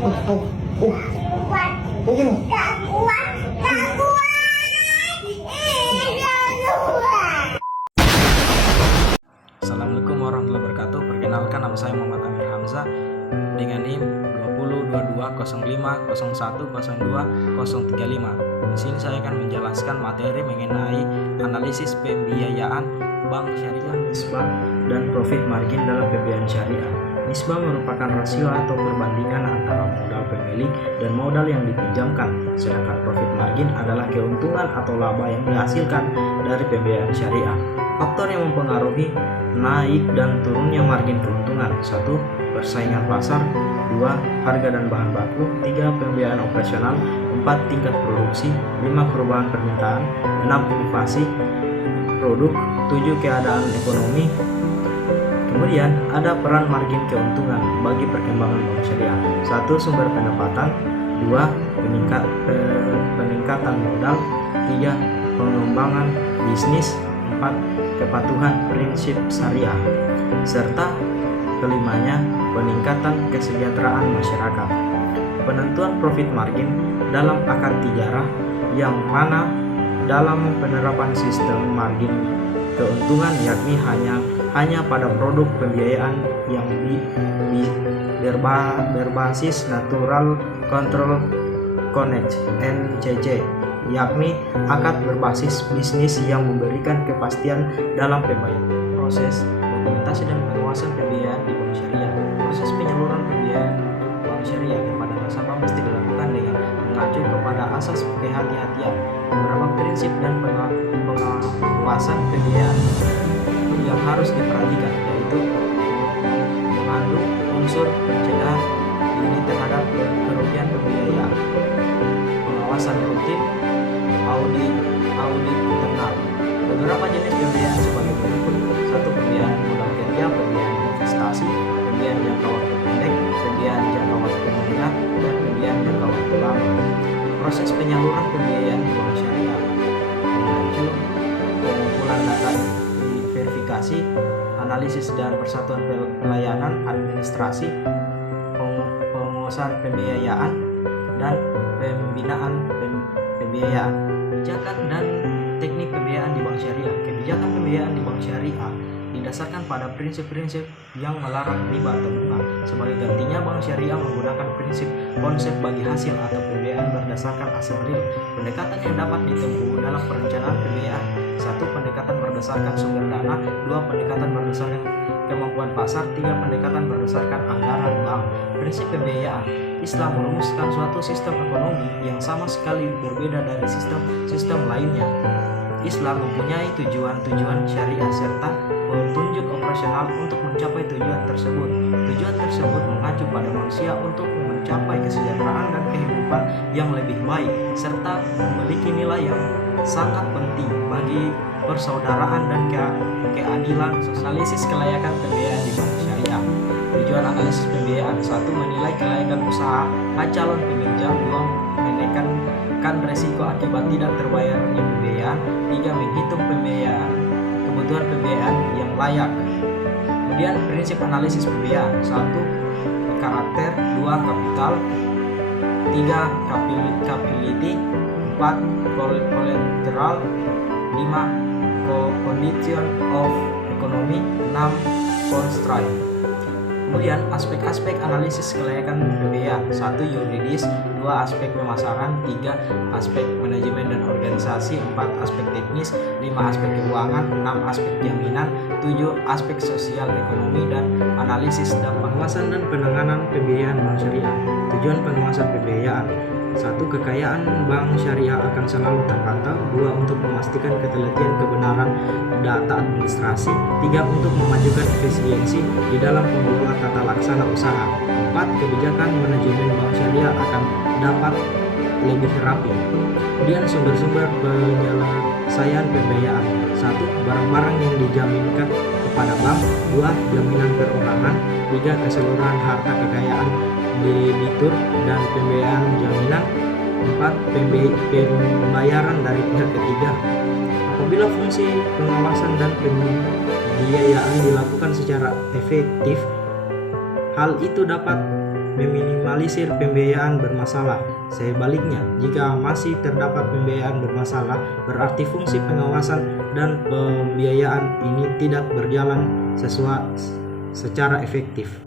Assalamualaikum warahmatullahi wabarakatuh. Perkenalkan, nama saya Muhammad Amir Hamzah dengan NIM 202205010235. Di sini saya akan menjelaskan materi mengenai analisis pembiayaan bank syariah, nisbah dan profit margin dalam pembiayaan syariah. Nisbah merupakan rasio atau perbandingan antara modal pemilik dan modal yang dipinjamkan, sedangkan profit margin adalah keuntungan atau laba yang dihasilkan dari pembiayaan syariah. Faktor yang mempengaruhi naik dan turunnya margin keuntungan: 1. Persaingan pasar, 2. Harga dan bahan baku, 3. Pembiayaan operasional, 4. Tingkat produksi, 5. Perubahan permintaan, 6. Inovasi produk, 7. Keadaan ekonomi. Kemudian ada peran margin keuntungan bagi perkembangan bank syariah: 1. Sumber pendapatan, 2. Peningkatan modal, 3. Pengembangan bisnis, 4. Kepatuhan prinsip syariah, serta kelimanya peningkatan kesejahteraan masyarakat. Penentuan profit margin dalam akad tijarah, yang mana dalam penerapan sistem margin keuntungan yakni hanya pada produk pembiayaan yang berbasis natural control connect (NCC), yakni akad berbasis bisnis yang memberikan kepastian dalam pembayaran. Proses dokumentasi dan pengawasan pembiayaan di bank syariah. Proses penyaluran pembiayaan bank syariah kepada nasabah mesti dilakukan dengan mengacu kepada asas kehati-hatian, beberapa prinsip dan pengawasan pembiayaan yang harus diperhatikan, yaitu mengandung unsur pencegahan dini terhadap kerugian pembiayaan, pengawasan rutin, audit internal. Beberapa jenis pembiayaan sebagai berikut: 1. Pembiayaan modal kerja, pembiayaan investasi, pembiayaan jangka waktu pendek, pembiayaan jangka waktu menengah, dan pembiayaan jangka waktu lama. Proses penyaluran pembiayaan di bank syariah mengacu pengumpulan data, verifikasi, analisis dan persatuan pelayanan administrasi, penguasaan pembiayaan, dan pembinaan pembiayaan. Kebijakan dan teknik pembiayaan di bank syariah. Kebijakan pembiayaan di bank syariah didasarkan pada prinsip-prinsip yang melarang riba atau bunga. Sebagai gantinya, bank syariah menggunakan prinsip konsep bagi hasil atau pembiayaan berdasarkan asal real. Pendekatan yang dapat ditempuh dalam perencanaan pembiayaan: 1. Pendekatan berdasarkan sumber dana, 2. Pendekatan berdasarkan kemampuan pasar, 3. Pendekatan berdasarkan anggaran bank. Prinsip pembiayaan: Islam merumuskan suatu sistem ekonomi yang sama sekali berbeda dari sistem lainnya. Islam mempunyai tujuan syariah serta petunjuk operasional untuk mencapai tujuan tersebut. Tujuan tersebut mengacu pada manusia untuk mencapai kesejahteraan dan kehidupan yang lebih baik, serta memiliki nilai yang sangat penting bagi persaudaraan dan keadilan. Analisis kelayakan pembiayaan di bank syariah. Tujuan analisis pembiayaan: 1. Menilai kelayakan usaha calon peminjam, 2. Menekankan resiko akibat tidak terbayarnya pembiayaan, 3. Menghitung kebutuhan pembiayaan yang layak. Kemudian prinsip analisis pembiayaan: 1. Karakter, 2. Kapital, 3. Capability, 4. Collateral, 5. Condition of economy, 6. Constraint. Kemudian aspek-aspek analisis kelayakan pembiayaan: 1. Yuridis, 2. Aspek pemasaran, 3. Aspek manajemen dan organisasi, 4. Aspek teknis, 5. Aspek keuangan, 6. Aspek jaminan, 7. Aspek sosial ekonomi dan analisis dampak. Pengawasan dan penanganan pembiayaan bank syariah. Tujuan pengawasan pembiayaan: 1. Kekayaan bank syariah akan selalu terpantau, 2. Untuk memastikan ketelitian kebenaran data administrasi, 3. Untuk memajukan efisiensi di dalam pengelola tata laksana usaha, 4. Kebijakan manajemen bank syariah akan dapat lebih rapi. Kemudian sumber-sumber penyelesaian pembiayaan: 1. Barang-barang yang dijaminkan kepada bank, 2. Jaminan perorangan, 3. Keseluruhan harta kekayaan debitur dan pembiayaan jaminan, 4. Pembayaran dari pihak ketiga. Apabila fungsi pengawasan dan pembiayaan dilakukan secara efektif, hal itu dapat meminimalisir pembiayaan bermasalah. Sebaliknya, jika masih terdapat pembiayaan bermasalah, berarti fungsi pengawasan dan pembiayaan ini tidak berjalan secara efektif.